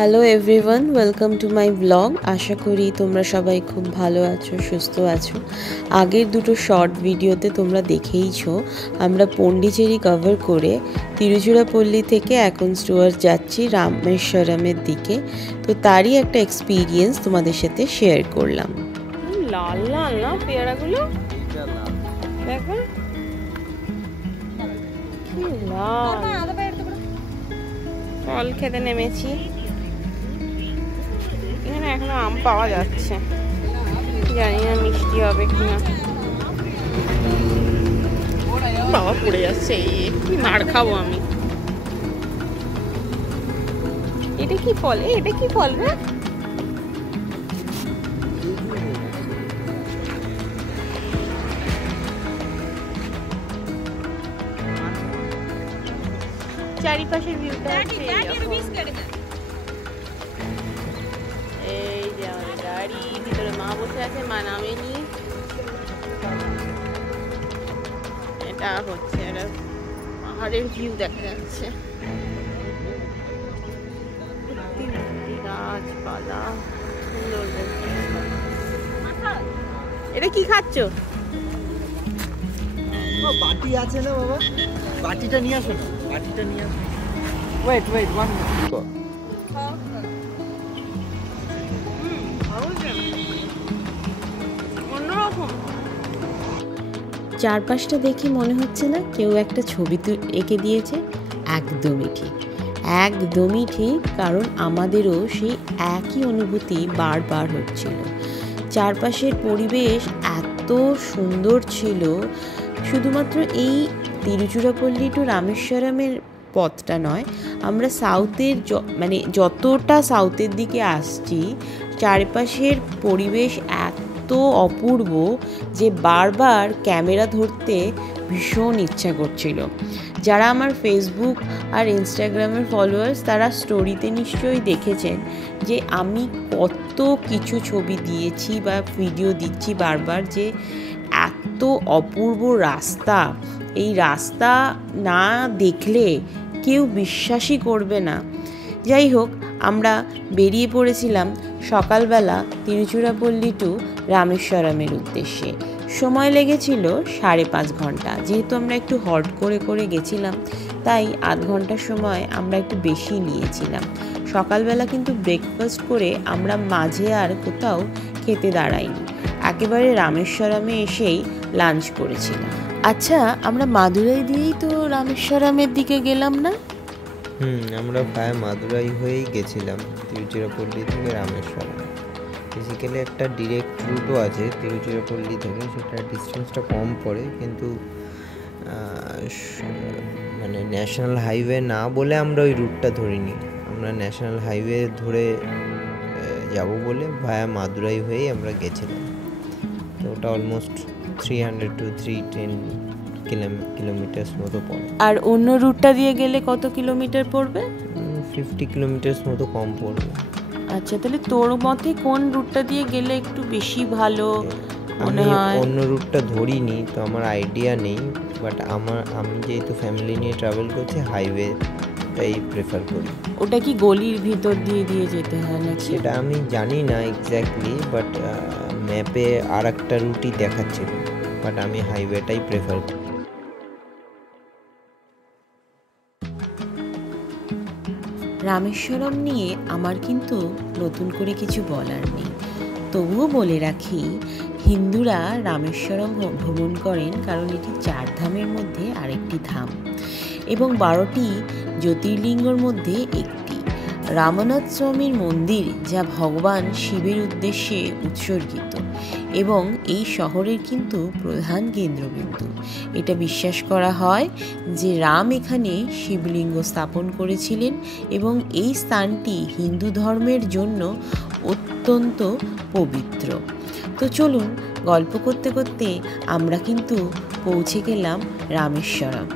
Hello everyone, welcome to my blog. আশা করি তোমরা সবাই খুব ভালো আছো, সুস্থ আছো। আগের দুটো শর্ট ভিডিওতে তোমরা দেখেইছো আমরা পন্ডিচেরি কভার করে তিরুচিরাপল্লী থেকে এখন টুয়ার্স যাচ্ছি রামেশ্বরমের দিকে। তো তারই একটা এক্সপিরিয়েন্স তোমাদের সাথে শেয়ার করলাম। লাল লাল না পেয়ারাগুলো, দেখো কি লাল। ফল খেতে নেমেছি, এখানে এখনো আম পাওয়া যাচ্ছে, জানি না মিষ্টি হবে কিনা। বাবা পড়ে যাচ্ছে, কি মার খাবো আমি। এটা কি ফল? এটা কি ফল রে? চারিপাশের ভিউটা এই যে আমাদের গাড়ি, ভিতরে মা বসে আছে, মা নামেনি। এটা হচ্ছে একটা পাহাড়ের ভিউ দেখা যাচ্ছে, গাছপালা, সুন্দর। এটা কি খাচ্ছ? বাটি আছে না বাবা, বাটিটা নিয়ে আসো না, বাটিটা নিয়ে আসো। Wait one minute. অন্যরকম চারপাশটা দেখে মনে হচ্ছে না কেউ একটা ছবি এঁকে দিয়েছে? একদমই ঠিক, একদমই ঠিক। কারণ আমাদেরও সেই একই অনুভূতি বারবার হচ্ছিল। চারপাশের পরিবেশ এত সুন্দর ছিল। শুধুমাত্র এই তিরুচিরাপল্লী টু রামেশ্বরমের পথটা নয়, আমরা সাউথের মানে যতটা সাউথের দিকে আসছি, চারপাশের পরিবেশ এত অপূর্ব যে বারবার ক্যামেরা ধরতে ভীষণ ইচ্ছা করছিল। যারা আমার ফেসবুক আর ইনস্টাগ্রামের ফলোয়ার্স, তারা স্টোরিতে নিশ্চয়ই দেখেছেন যে আমি কত কিছু ছবি দিয়েছি বা ভিডিও দিচ্ছি বারবার, যে এত অপূর্ব রাস্তা। এই রাস্তা না দেখলে কেউ বিশ্বাসই করবে না। যাই হোক, আমরা বেরিয়ে পড়েছিলাম সকালবেলা তিরুচিরাপল্লী টু রামেশ্বরমের উদ্দেশ্যে। সময় লেগেছিল 5.5 ঘন্টা। যেহেতু আমরা একটু হট করে করে গেছিলাম, তাই আধ ঘন্টার সময় আমরা একটু বেশি নিয়েছিলাম। সকালবেলা কিন্তু ব্রেকফাস্ট করে আমরা মাঝে আর কোথাও খেতে দাঁড়াইনি, একেবারে রামেশ্বরমে এসেই লাঞ্চ করেছিলাম। আচ্ছা, আমরা মাদুরাই দিয়েই তো রামেশ্বরমের দিকে গেলাম না? আমরা ভায়া মাদুরাই হয়েই গেছিলাম তিরুচিরাপল্লী থেকে রামেশ্বরম। বেসিক্যালি একটা ডিরেক্ট রুটও আছে তিরুচিরাপল্লী থেকে, সেটা ডিস্টেন্সটা কম পড়ে, কিন্তু মানে ন্যাশনাল হাইওয়ে না বলে আমরা ওই রুটটা ধরিনি। আমরা ন্যাশনাল হাইওয়ে ধরে যাব বলে ভায়া মাদুরাই হয়েই আমরা গেছিলাম। তো ওটা অলমোস্ট 300 to 310 কিলোমিটার্স মতো পড়ে। আর অন্য রুটটা দিয়ে গেলে কত কিলোমিটার পড়বে? 50 কিলোমিটার্স মতো কম পড়বে। আচ্ছা, তাহলে তোর মতে কোন রুটটা দিয়ে গেলে একটু বেশি ভালো মনে হয়? অন্য রুটটা ধরিনি, তো আমার আইডিয়া নেই, বাট আমি যেহেতু ফ্যামিলি নিয়ে ট্রাভেল করছি, হাইওয়েটাই প্রেফার করি। ওটা কি গলির ভিতর দিয়ে দিয়ে যেতে হয় নাকি? সেটা আমি জানি না এক্স্যাক্টলি, বাট ম্যাপে আর একটা রুটই দেখাচ্ছিল, বাট আমি হাইওয়েটাই প্রেফার করি। রামেশ্বরম নিয়ে আমার কিন্তু নতুন করে কিছু বলার নেই, তবুও বলে রাখি, হিন্দুরা রামেশ্বরম ভ্রমণ করেন কারণ এটি 4 ধামের মধ্যে আরেকটি ধাম এবং 12টি জ্যোতির্লিঙ্গর মধ্যে একটি। রামনাথ স্বামীর মন্দির, যা ভগবান শিবের উদ্দেশ্যে উৎসর্গিত এবং এই শহরের কিন্তু প্রধান কেন্দ্রবিন্দু। এটা বিশ্বাস করা হয় যে রাম এখানে শিবলিঙ্গ স্থাপন করেছিলেন এবং এই স্থানটি হিন্দু ধর্মের জন্য অত্যন্ত পবিত্র। তো চলুন, গল্প করতে করতে আমরা কিন্তু পৌঁছে গেলাম রামেশ্বরম।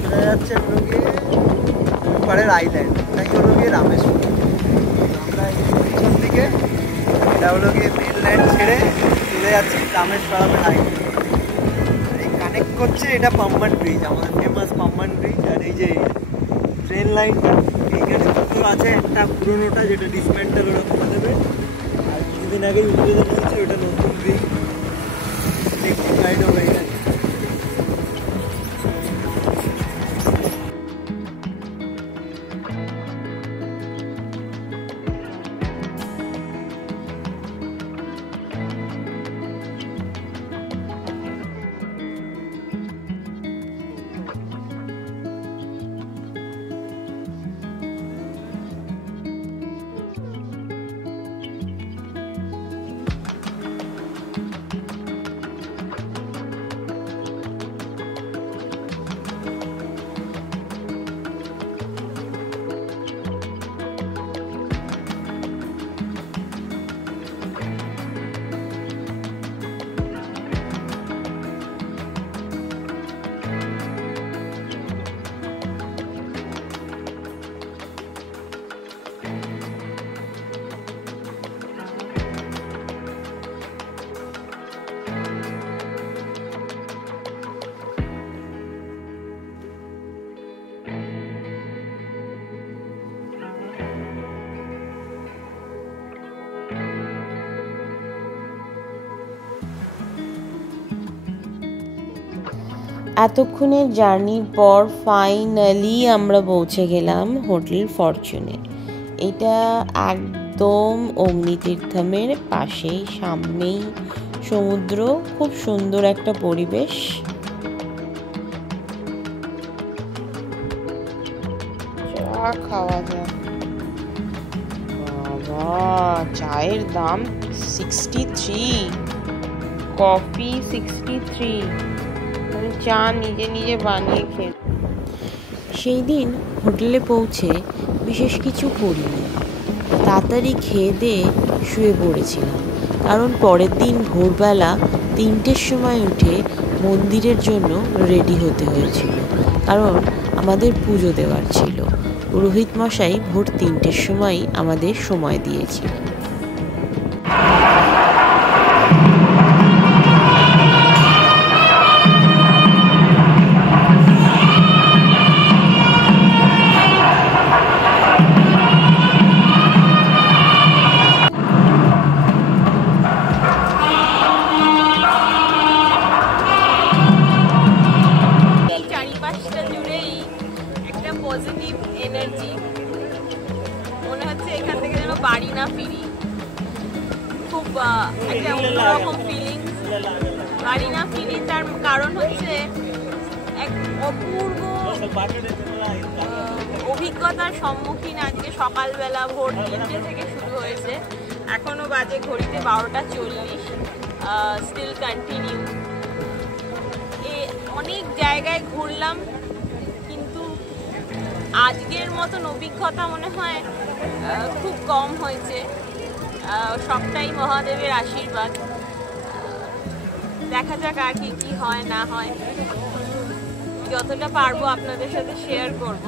সোজা যাচ্ছে আইল্যান্ড, তাই হলো গিয়ে রামেশ্বর। আমরা পিছন দিকে এটা হলো গিয়ে মেনল্যান্ড ছেড়ে চলে যাচ্ছি রামেশ্বরমের আইল্যান্ড। এই কানেক্ট করছে এটা পাম্বান ব্রিজ, আমাদের ফেমাস পাম্বান ব্রিজ। আর এই যে ট্রেন লাইনটা এইখানে দুটো আছে, একটা পুরোনোটা যেটা ডিসমেন্টাল ওরা করে দেবে, আর কিছুদিন আগেই উদ্বোধন হয়েছে ওটা নতুন ব্রিজ। ইলেকট্রিক রাইডও হয়ে গেছে। এতক্ষণের জার্নির পর ফাইনালি আমরা পৌঁছে গেলাম হোটেল ফরচুনে। এটা একদম অগ্নিতীর্থমের পাশেই, সামনেই সমুদ্র, খুব সুন্দর একটা পরিবেশ। চা খাওয়া যায়, বাবা চায়ের দাম 63, কফি 63, চা নিজে নিজে বানিয়ে খেয়ে। সেই দিন হোটেলে পৌঁছে বিশেষ কিছু করিনি, তাড়াতাড়ি খেয়ে দিয়ে শুয়ে পড়েছিলাম, কারণ পরের দিন ভোরবেলা 3টের সময় উঠে মন্দিরের জন্য রেডি হতে হয়েছিল, কারণ আমাদের পুজো দেওয়ার ছিল। পুরোহিত মশাই ভোর 3টের সময় আমাদের সময় দিয়েছিল। পজিটিভ এনার্জি, মনে হচ্ছে এখান থেকে যেন বাড়ি না ফিরি, খুব একটা অন্যরকম ফিলিং। বাড়ি না ফিরি তার কারণ হচ্ছে এক অপূর্ব অভিজ্ঞতার সম্মুখীন। আজকে সকালবেলা ভোর 3টে থেকে শুরু হয়েছে, এখনো বাজে ঘড়িতে 12টা 40, স্টিল কন্টিনিউ। অনেক জায়গায় ঘুরলাম, কিন্তু আজকের মতন অভিজ্ঞতা মনে হয় খুব কম হয়েছে। সবটাই মহাদেবের আশীর্বাদ। দেখা যাক আর কি হয় না হয়, যতটা পারবো আপনাদের সাথে শেয়ার করব,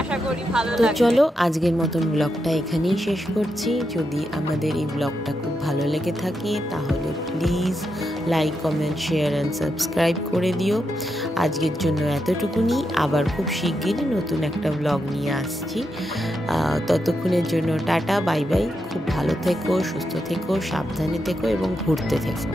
আশা করি ভালো লাগবে। চলো আজকের মতন ব্লগটা এখানেই শেষ করছি। যদি আমাদের এই ব্লগটা খুব ভালো লেগে থাকে তাহলে please like, comment, share and subscribe করে দিও। আজকের জন্য এতটুকুনি, আবার খুব শিগগিরই নতুন একটা ব্লগ নিয়ে আসছি। ততক্ষণের জন্য টাটা, বাই বাই। খুব ভালো থেকো, সুস্থ থেকো, সাবধানে থেকো এবং ঘুরতে থেকো।